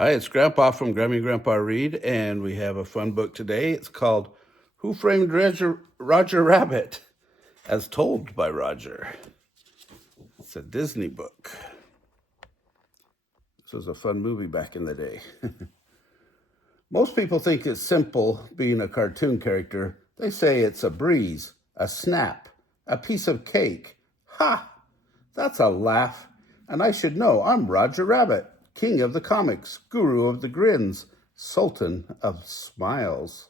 Hi, it's Grandpa from Grammy Grandpa Read, and we have a fun book today. It's called Who Framed Roger Rabbit, as told by Roger. It's a Disney book. This was a fun movie back in the day. Most people think it's simple being a cartoon character. They say it's a breeze, a snap, a piece of cake. Ha! That's a laugh. And I should know, I'm Roger Rabbit, king of the comics, guru of the grins, sultan of smiles.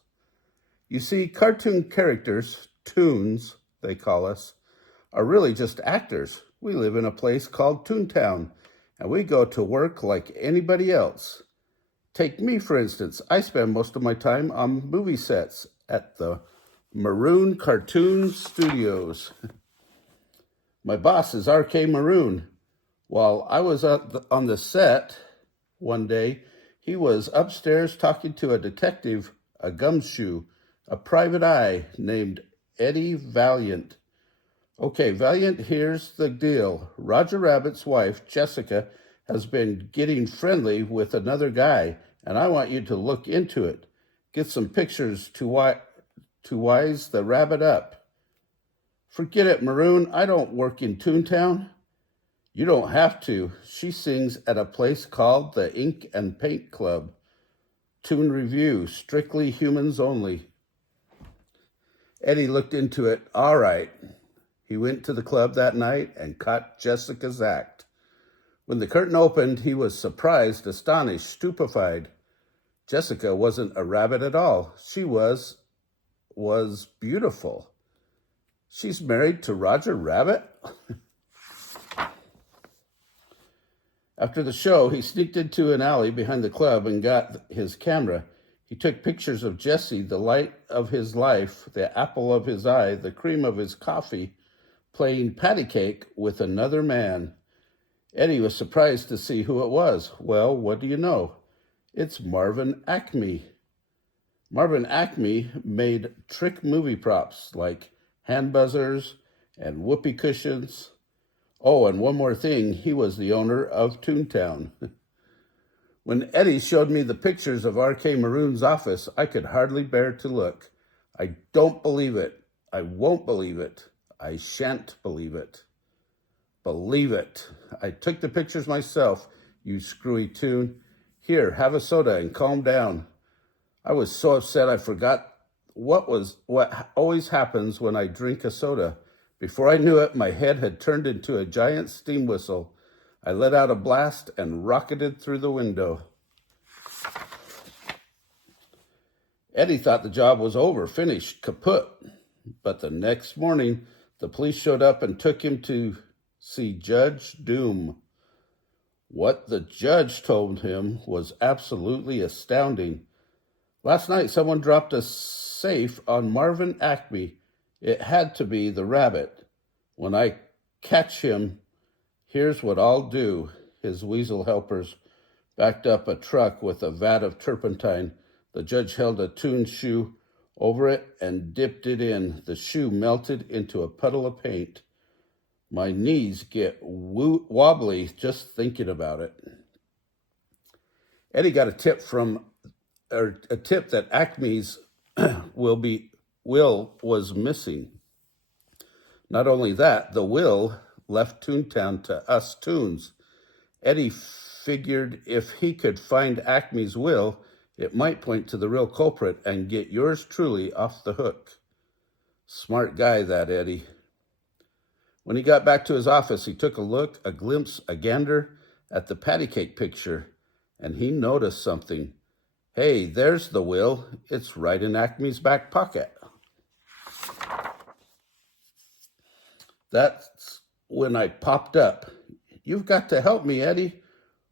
You see, cartoon characters, toons, they call us, are really just actors. We live in a place called Toontown, and we go to work like anybody else. Take me, for instance. I spend most of my time on movie sets at the Maroon Cartoon Studios. My boss is R.K. Maroon. While I was on the set one day, he was upstairs talking to a detective, a gumshoe, a private eye named Eddie Valiant. Okay, Valiant, here's the deal. Roger Rabbit's wife, Jessica, has been getting friendly with another guy, and I want you to look into it. Get some pictures to wise the rabbit up. Forget it, Maroon. I don't work in Toontown. You don't have to. She sings at a place called the Ink and Paint Club. Toon Review, strictly humans only. Eddie looked into it. All right. He went to the club that night and caught Jessica's act. When the curtain opened, he was surprised, astonished, stupefied. Jessica wasn't a rabbit at all. She was beautiful. She's married to Roger Rabbit? After the show, he sneaked into an alley behind the club and got his camera. He took pictures of Jessie, the light of his life, the apple of his eye, the cream of his coffee, playing patty cake with another man. Eddie was surprised to see who it was. Well, what do you know? It's Marvin Acme. Marvin Acme made trick movie props like hand buzzers and whoopee cushions. Oh, and one more thing, he was the owner of Toontown. When Eddie showed me the pictures of R.K. Maroon's office, I could hardly bear to look. I don't believe it. I won't believe it. I shan't believe it. Believe it. I took the pictures myself, you screwy toon. Here, have a soda and calm down. I was so upset I forgot what always happens when I drink a soda. Before I knew it, my head had turned into a giant steam whistle. I let out a blast and rocketed through the window. Eddie thought the job was over, finished, kaput. But the next morning, the police showed up and took him to see Judge Doom. What the judge told him was absolutely astounding. Last night, someone dropped a safe on Marvin Acme. It had to be the rabbit. When I catch him, here's what I'll do. His weasel helpers backed up a truck with a vat of turpentine. The judge held a toon shoe over it and dipped it in. The shoe melted into a puddle of paint. My knees get wobbly just thinking about it. Eddie got a tip that Acme's will was missing. Not only that, the will left Toontown to us toons. Eddie figured if he could find Acme's will, it might point to the real culprit and get yours truly off the hook. Smart guy, that Eddie. When he got back to his office, he took a look, a glimpse, a gander at the patty cake picture, and he noticed something. Hey, there's the will. It's right in Acme's back pocket. That's when I popped up. You've got to help me, Eddie.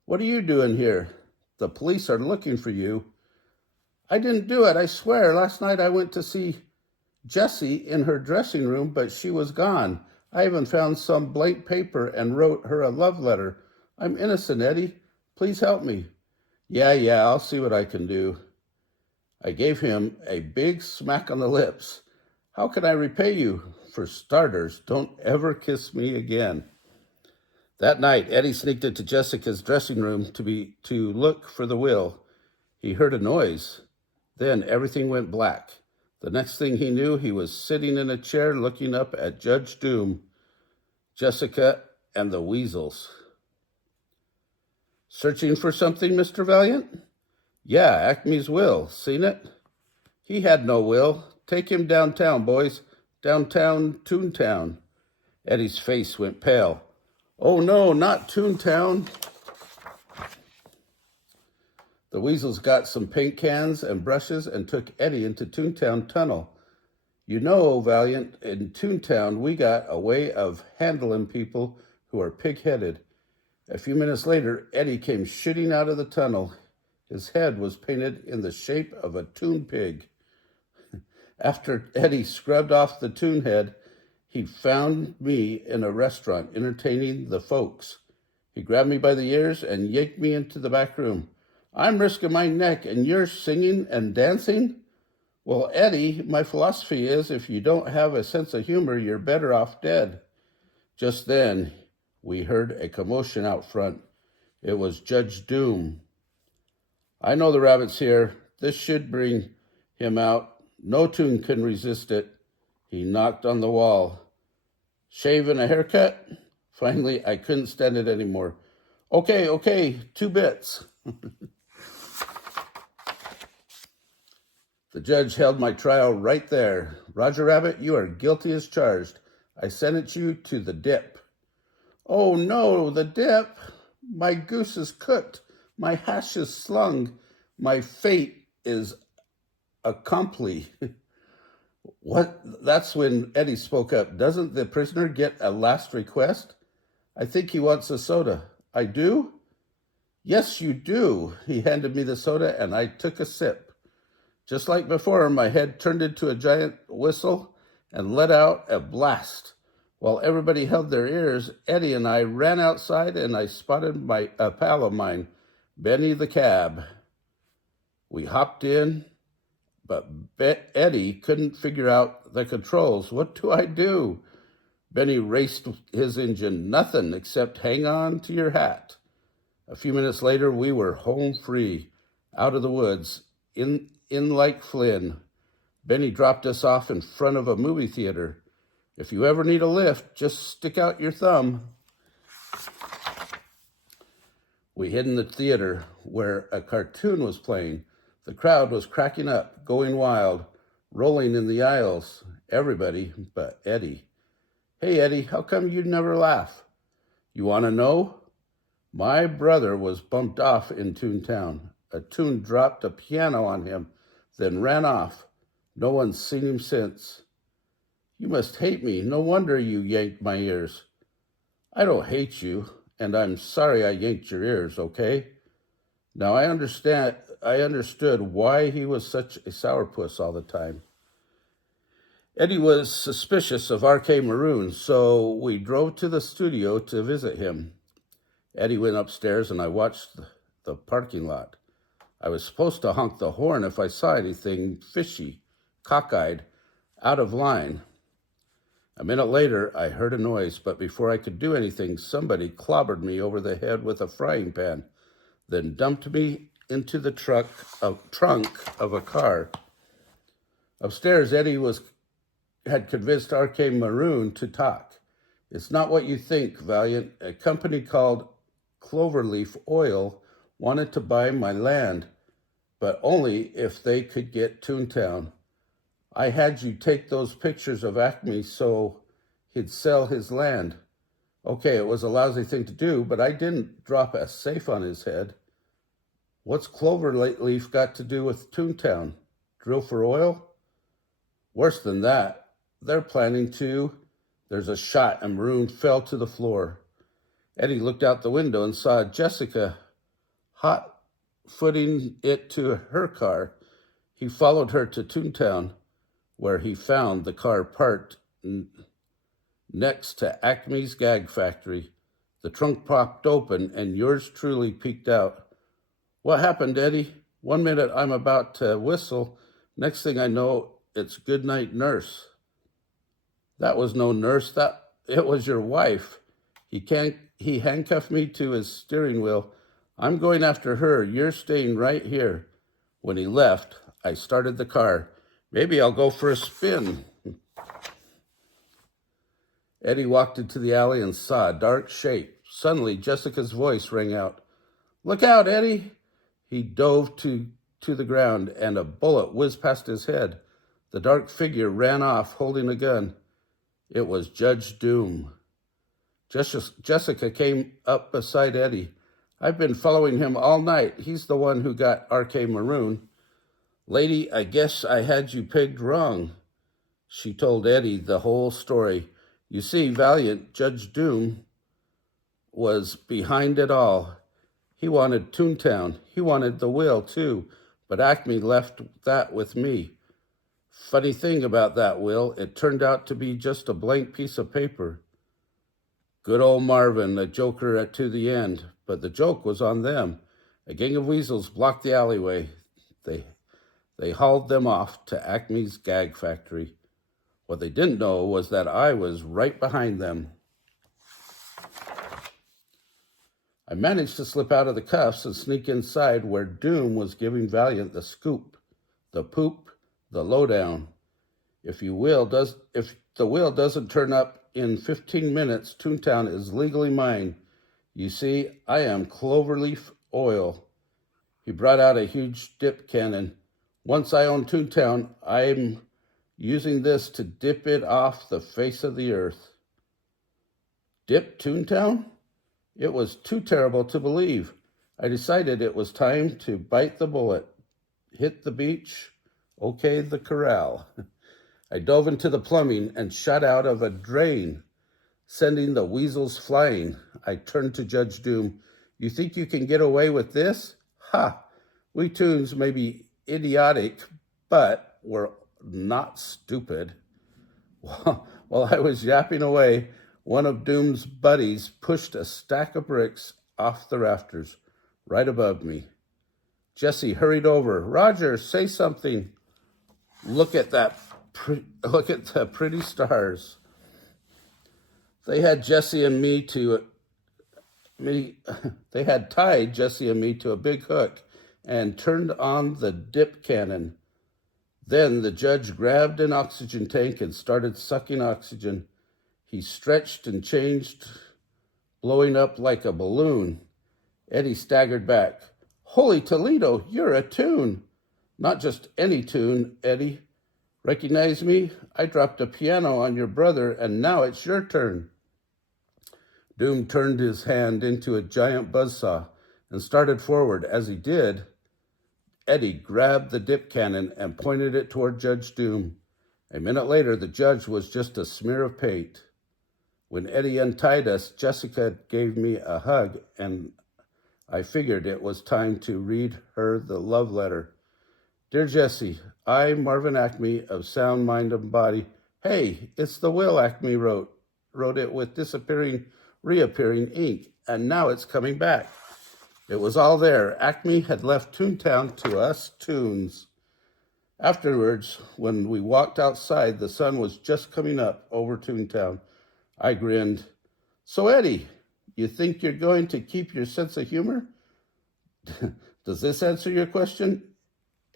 What are you doing here? The police are looking for you. I didn't do it, I swear. Last night I went to see Jessie in her dressing room, but she was gone. I even found some blank paper and wrote her a love letter. I'm innocent, Eddie. Please help me. Yeah, I'll see what I can do. I gave him a big smack on the lips. How can I repay you? For starters, don't ever kiss me again. That night, Eddie sneaked into Jessica's dressing room to look for the will. He heard a noise. Then everything went black. The next thing he knew, he was sitting in a chair looking up at Judge Doom, Jessica, and the weasels. Searching for something, Mr. Valiant? Yeah, Acme's will. Seen it? He had no will. Take him downtown, boys. Downtown Toontown. Eddie's face went pale. Oh no, not Toontown. The weasels got some paint cans and brushes and took Eddie into Toontown Tunnel. You know, Valiant, in Toontown we got a way of handling people who are pig-headed. A few minutes later, Eddie came shooting out of the tunnel. His head was painted in the shape of a toon pig. After Eddie scrubbed off the toon head, he found me in a restaurant entertaining the folks. He grabbed me by the ears and yanked me into the back room. I'm risking my neck and you're singing and dancing? Well, Eddie, my philosophy is if you don't have a sense of humor, you're better off dead. Just then, we heard a commotion out front. It was Judge Doom. I know the rabbit's here. This should bring him out. No tune can resist it. He knocked on the wall. Shave and a haircut? Finally, I couldn't stand it anymore. Okay, 2 bits. The judge held my trial right there. Roger Rabbit, you are guilty as charged. I sentence you to the dip. Oh no, the dip. My goose is cooked. My hash is slung. My fate is accomplished. What? That's when Eddie spoke up. Doesn't the prisoner get a last request? I think he wants a soda. I do? Yes, you do. He handed me the soda and I took a sip. Just like before, my head turned into a giant whistle and let out a blast. While everybody held their ears, Eddie and I ran outside and I spotted a pal of mine, Benny the cab. We hopped in, but Eddie couldn't figure out the controls. What do I do? Benny raced his engine. Nothing except hang on to your hat. A few minutes later, we were home free, out of the woods, in like Flynn. Benny dropped us off in front of a movie theater. If you ever need a lift, just stick out your thumb. We hid in the theater where a cartoon was playing. The crowd was cracking up, going wild, rolling in the aisles. Everybody but Eddie. Hey, Eddie, how come you never laugh? You want to know? My brother was bumped off in Toontown. A toon dropped a piano on him, then ran off. No one's seen him since. You must hate me. No wonder you yanked my ears. I don't hate you, and I'm sorry I yanked your ears, okay? Now I understood why he was such a sourpuss all the time. Eddie was suspicious of R.K. Maroon, so we drove to the studio to visit him. Eddie went upstairs and I watched the parking lot. I was supposed to honk the horn if I saw anything fishy, cockeyed, out of line. A minute later, I heard a noise, but before I could do anything, somebody clobbered me over the head with a frying pan, then dumped me into the trunk of a car. Upstairs, Eddie had convinced R.K. Maroon to talk. It's not what you think, Valiant. A company called Cloverleaf Oil wanted to buy my land, but only if they could get Toontown. I had you take those pictures of Acme so he'd sell his land. Okay, it was a lousy thing to do, but I didn't drop a safe on his head. What's Cloverleaf got to do with Toontown? Drill for oil? Worse than that, they're planning to. There's a shot and Maroon fell to the floor. Eddie looked out the window and saw Jessica hot-footing it to her car. He followed her to Toontown, where he found the car parked next to Acme's Gag Factory. The trunk popped open and yours truly peeked out. What happened, Eddie? 1 minute I'm about to whistle. Next thing I know, it's goodnight, nurse. That was no nurse. It was your wife. You can't He handcuffed me to his steering wheel. I'm going after her. You're staying right here. When he left, I started the car. Maybe I'll go for a spin. Eddie walked into the alley and saw a dark shape. Suddenly, Jessica's voice rang out. Look out, Eddie! He dove to the ground, and a bullet whizzed past his head. The dark figure ran off, holding a gun. It was Judge Doom. Jessica came up beside Eddie. I've been following him all night. He's the one who got R.K. Maroon. Lady, I guess I had you pegged wrong. She told Eddie the whole story. You see, Valiant, Judge Doom, was behind it all. He wanted Toontown. He wanted the will, too, but Acme left that with me. Funny thing about that will, it turned out to be just a blank piece of paper. Good old Marvin, a joker to the end, but the joke was on them. A gang of weasels blocked the alleyway. They hauled them off to Acme's gag factory. What they didn't know was that I was right behind them. I managed to slip out of the cuffs and sneak inside where Doom was giving Valiant the scoop, the poop, the lowdown. If the will doesn't turn up in 15 minutes, Toontown is legally mine. You see, I am Cloverleaf Oil. He brought out a huge dip cannon. Once I own Toontown, I'm using this to dip it off the face of the earth. Dip Toontown? It was too terrible to believe. I decided it was time to bite the bullet. Hit the beach, okay the corral. I dove into the plumbing and shot out of a drain, sending the weasels flying. I turned to Judge Doom. You think you can get away with this? Ha! We Toons may be idiotic, but we're not stupid. While I was yapping away, one of Doom's buddies pushed a stack of bricks off the rafters right above me. Jesse hurried over. Roger, say something. Look at the pretty stars. They had They had tied Jesse and me to a big hook and turned on the dip cannon. Then the judge grabbed an oxygen tank and started sucking oxygen. He stretched and changed, blowing up like a balloon. Eddie staggered back. Holy Toledo, you're a toon. Not just any toon, Eddie. Recognize me? I dropped a piano on your brother, and now it's your turn. Doom turned his hand into a giant buzzsaw and started forward. As he did, Eddie grabbed the dip cannon and pointed it toward Judge Doom. A minute later, the judge was just a smear of paint. When Eddie untied us, Jessica gave me a hug, and I figured it was time to read her the love letter. Dear Jessie, I, Marvin Acme of sound mind and body. Hey, it's the will Acme wrote it with disappearing, reappearing ink, and now it's coming back. It was all there. Acme had left Toontown to us Toons. Afterwards, when we walked outside, the sun was just coming up over Toontown. I grinned. So, Eddie, you think you're going to keep your sense of humor? Does this answer your question?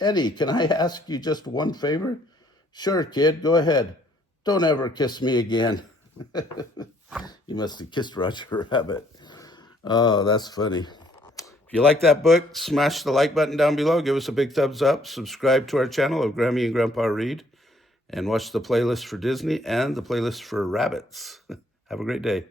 Eddie, can I ask you just one favor? Sure, kid, go ahead. Don't ever kiss me again. You must have kissed Roger Rabbit. Oh, that's funny. If you like that book, smash the like button down below. Give us a big thumbs up. Subscribe to our channel of Grammy and Grandpa Read. And watch the playlist for Disney and the playlist for rabbits. Have a great day.